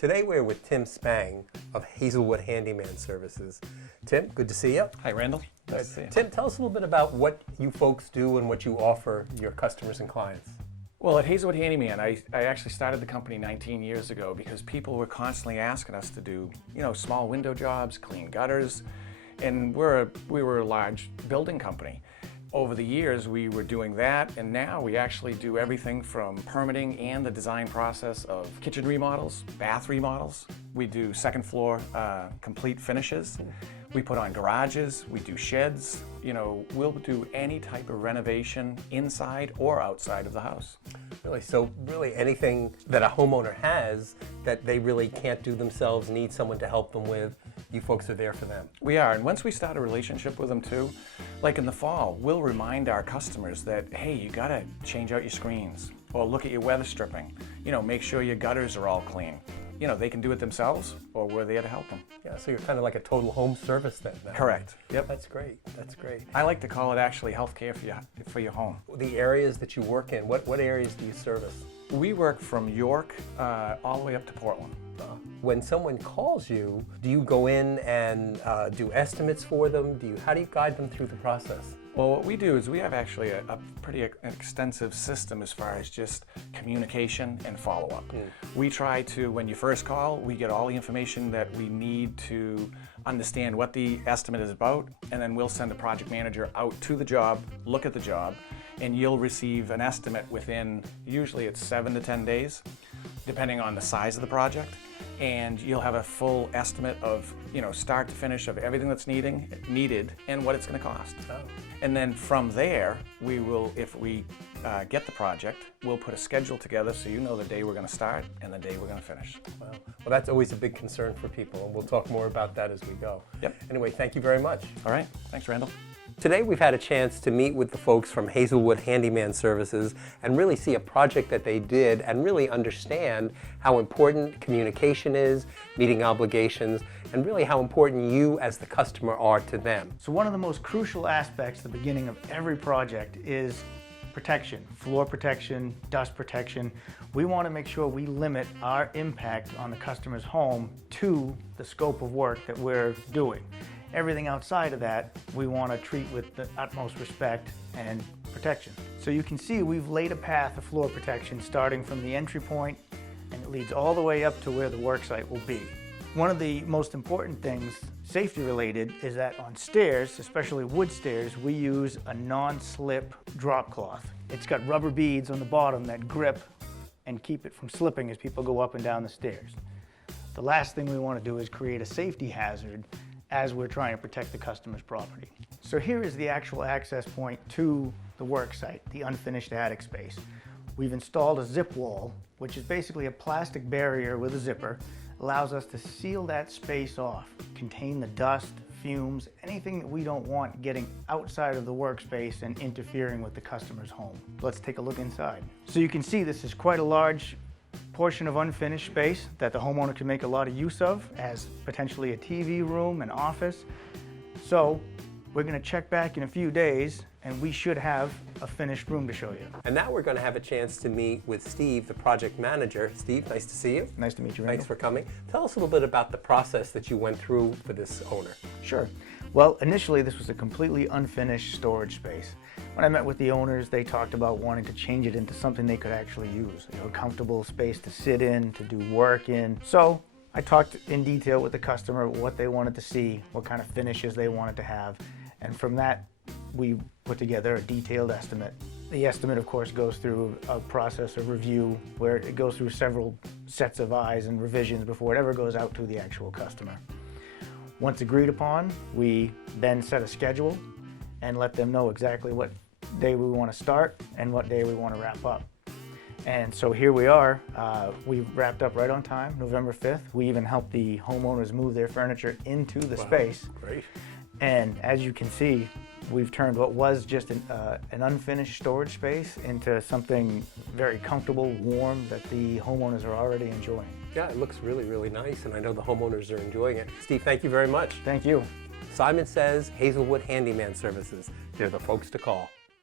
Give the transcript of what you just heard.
Today we're with Tim Spang of Hazelwood Handyman Services. Tim, good to see you. Hi, Randall. Nice to see you. Tim, tell us a little bit about what you folks do and what you offer your customers and clients. Well, at Hazelwood Handyman, I actually started the company 19 years ago because people were constantly asking us to do, small window jobs, clean gutters, and we were a large building company. Over the years, we were doing that, and now we actually do everything from permitting and the design process of kitchen remodels, bath remodels. We do second floor complete finishes. We put on garages, we do sheds. We'll do any type of renovation inside or outside of the house. Really, so really anything that a homeowner has that they really can't do themselves, need someone to help them with, you folks are there for them. We are, and once we start a relationship with them too, like in the fall, we'll remind our customers that, hey, you gotta change out your screens, or look at your weather stripping, make sure your gutters are all clean. They can do it themselves, or we're there to help them. Yeah, so you're kind of like a total home service then. Correct. Yep. That's great, that's great. I like to call it actually healthcare for your home. The areas that you work in, what areas do you service? We work from York all the way up to Portland. When someone calls you, do you go in and do estimates for them? How do you guide them through the process? Well, what we do is we have actually a pretty extensive system as far as just communication and follow-up. We try to, when you first call, we get all the information that we need to understand what the estimate is about, and then we'll send a project manager out to the job, look at the job, and you'll receive an estimate within, usually it's 7 to 10 days, depending on the size of the project. And you'll have a full estimate of, start to finish of everything that's needed and what it's going to cost. Oh. And then from there, we will, if we get the project, we'll put a schedule together so you know the day we're going to start and the day we're going to finish. Wow. Well, that's always a big concern for people, and we'll talk more about that as we go. Yep. Anyway, thank you very much. All right. Thanks, Randall. Today we've had a chance to meet with the folks from Hazelwood Handyman Services and really see a project that they did and really understand how important communication is, meeting obligations, and really how important you as the customer are to them. So one of the most crucial aspects at the beginning of every project is protection, floor protection, dust protection. We want to make sure we limit our impact on the customer's home to the scope of work that we're doing. Everything outside of that, we want to treat with the utmost respect and protection. So you can see we've laid a path of floor protection starting from the entry point, and it leads all the way up to where the work site will be. One of the most important things, safety related, is that on stairs, especially wood stairs, we use a non-slip drop cloth. It's got rubber beads on the bottom that grip and keep it from slipping as people go up and down the stairs. The last thing we want to do is create a safety hazard as we're trying to protect the customer's property. So here is the actual access point to the work site, the unfinished attic space. We've installed a zip wall, which is basically a plastic barrier with a zipper, allows us to seal that space off, contain the dust, fumes, anything that we don't want getting outside of the workspace and interfering with the customer's home. Let's take a look inside. So you can see this is quite a large portion of unfinished space that the homeowner can make a lot of use of as potentially a TV room, an office. So we're going to check back in a few days and we should have a finished room to show you. And now we're going to have a chance to meet with Steve, the project manager. Steve, nice to see you. Nice to meet you, Randall. Thanks for coming. Tell us a little bit about the process that you went through for this owner. Sure. Well, initially this was a completely unfinished storage space. When I met with the owners, they talked about wanting to change it into something they could actually use, a comfortable space to sit in, to do work in. So I talked in detail with the customer what they wanted to see, what kind of finishes they wanted to have, and from that we put together a detailed estimate. The estimate, of course, goes through a process of review where it goes through several sets of eyes and revisions before it ever goes out to the actual customer. Once agreed upon, we then set a schedule and let them know exactly what day we want to start and what day we want to wrap up. And so here we are. We wrapped up right on time, November 5th. We even helped the homeowners move their furniture into the space. Great. And as you can see, we've turned what was just an unfinished storage space into something very comfortable, warm, that the homeowners are already enjoying. Yeah, it looks really, really nice, and I know the homeowners are enjoying it. Steve, thank you very much. Thank you. Simon says Hazelwood Handyman Services. They're the folks to call.